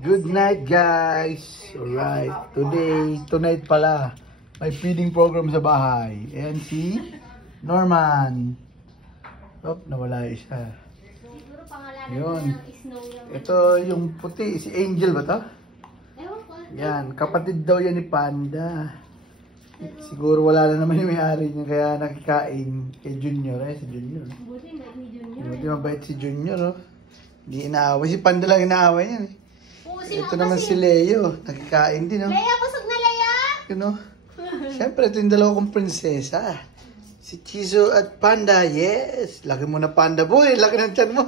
Good night, guys. Alright, tonight pala, may feeding program sa bahay. Ayan si Norman. Nawala isa. Siguro pangalanan Yun. ng Snow yung... Ito yung puti, si Angel ba to? Ewan ko. Yan, kapatid daw yan ni Panda. Siguro wala na naman yung may-ari niya kaya nakikain kay Junior. Si Junior. Buti mabait ni Junior. Buti mabait si Junior. Hindi inaaway. Si Panda lang inaaway niya. Oo, Ito naman si Leo. Nakikain din. Leia, busog na Leia! You know? Siyempre, ito yung dalawa kong prinsesa. Si Chizo at Panda. Yes! Laki mo na Panda boy. Laki ng tiyan mo.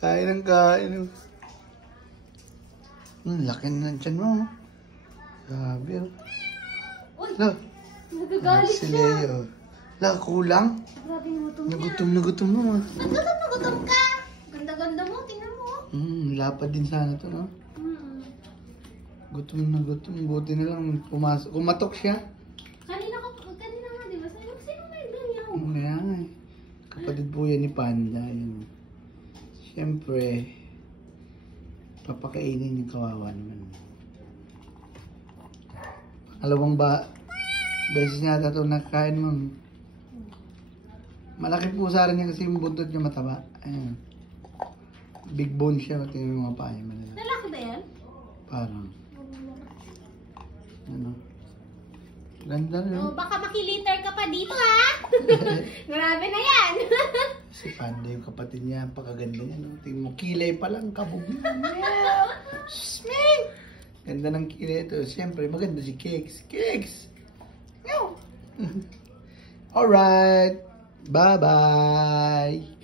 Kain ng kain. Laki na ng tiyan mo. Sabi oh. Uy! La, Nagagalit si siya. Leo. La, kulang. Grabe yung gutom niya. Nagutom mo. Ba't nagutom ka? Ganda-ganda mo, tingnan mo. Lapad din sana to, no? Gutom na gutom. Buti na lang pumasok. Kumatok siya. Kanina nga, di ba? Sino na yung ganyan? Kaya nga eh. Kapatid po yan ni Panda. Yun. Siyempre, papakainin yung kawawa naman. Alawang beses niya ito nakakain mo. Malaki pusa rin niya kasi yung buntot niya mataba. Ayan. Big bone siya. Tingnan yung mga paa niya. Lalaki ba yan? Parang. Ano? Ganda rin. Oh, baka makiliter ka pa dito, ha? Grabe na yan. Si Panda yung kapatid niya. Pakaganda niya. No? Tingnan mo, kilay pa lang. Kabog niya. Sming! Ganda ng kilay ito. Siyempre, maganda si Cakes. Cakes! Alright. Bye-bye.